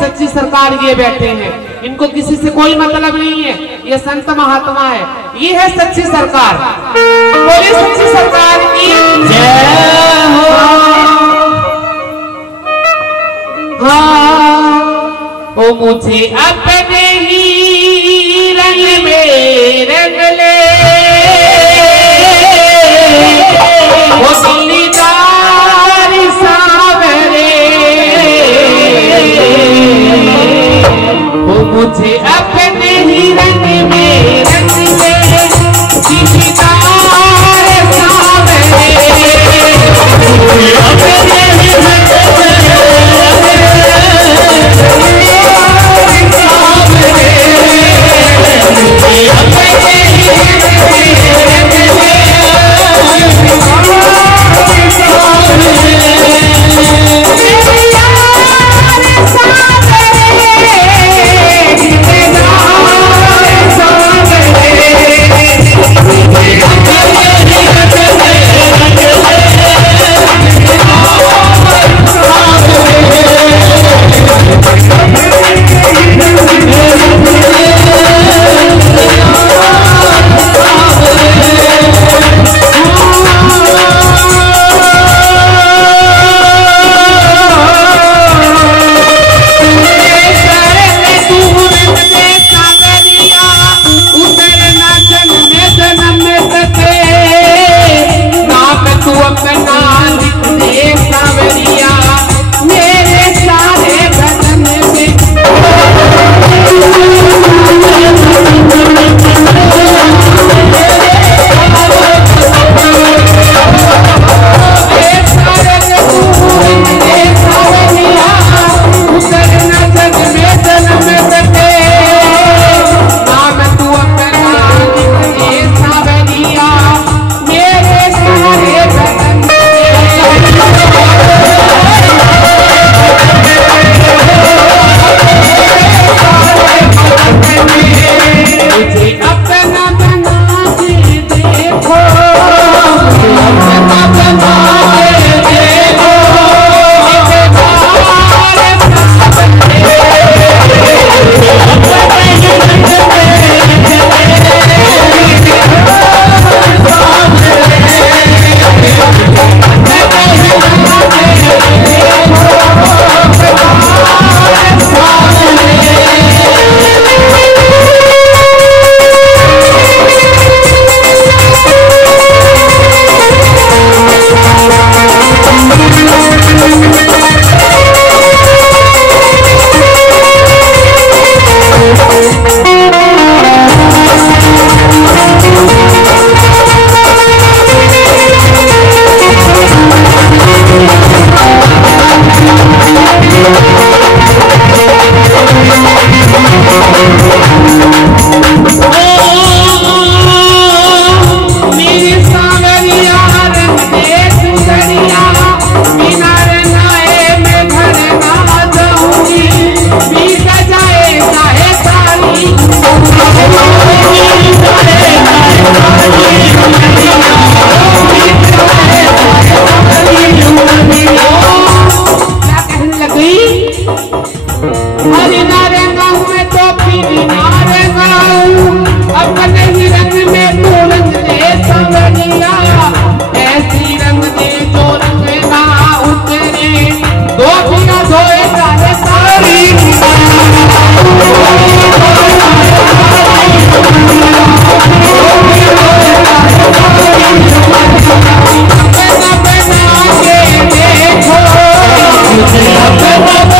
सच्ची सरकार ये बैठे हैं, इनको किसी से कोई मतलब नहीं है, ये संत महात्मा है, ये है सच्ची सरकार। बोले सच्ची सरकार की जय हो। हाँ ओ मुझे अपने ही रंग में रंग ले, वो दिलदार सावरे, वो मुझे अपने ही रंग में रंग ले, दिलदार सावरे, अपने ही रंग देखो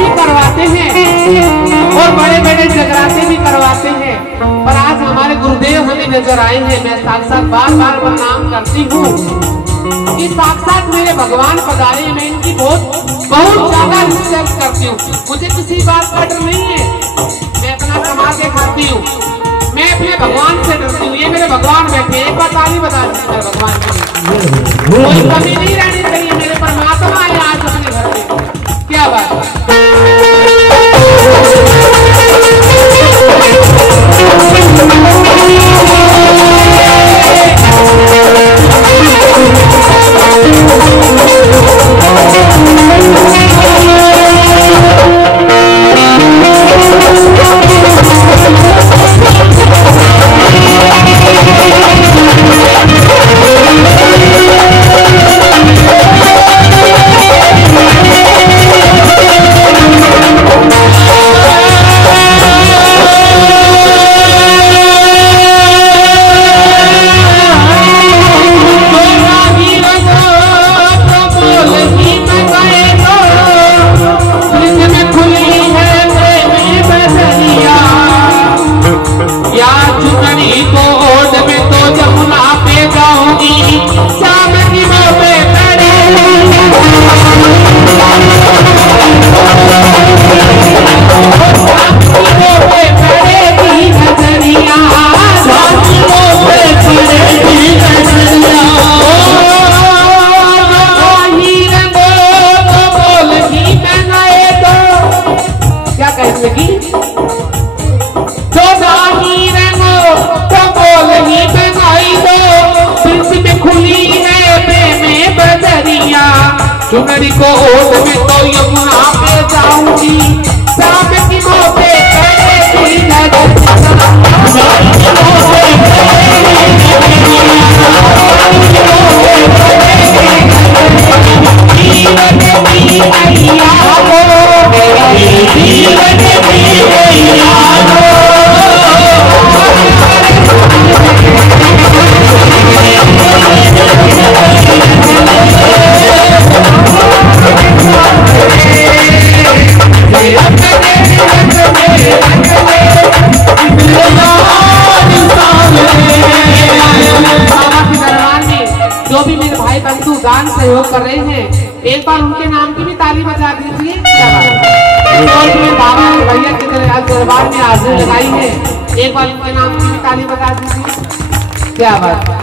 भी करवाते हैं और बड़े बड़े जगराते भी करवाते हैं, पर आज हमारे गुरुदेव हमें नजर आए हैं। मैं साक्षात बार बार प्रणाम करती हूँ कि साक्षात मेरे भगवान पधारे। मैं इनकी बहुत ज्यादा रिस्पेक्ट करती हूँ। मुझे किसी बात का डर नहीं है, मैं अपना कमा के खाती हूँ, मैं अपने भगवान से डरती हूँ। ये मेरे भगवान बैठे, एक बात ताली बता दी मेरे भगवान की, कोई कमी नहीं रहनी चाहिए। मेरे परमात्मा आए आज अपने घर में, क्या बात है। चुनरी को ओट में तो यमुना पे जाऊंगी, शाम की मोटे करेगी नजर, जो भी मेरे भाई बंधु दान सहयोग कर रहे हैं, एक बार उनके नाम की भी ताली बजा दीजिए। बाबा भैया की तरह दरबार में हाजिर लगाई है, एक बार उनके नाम की भी ताली बजा दीजिए। क्या बात है।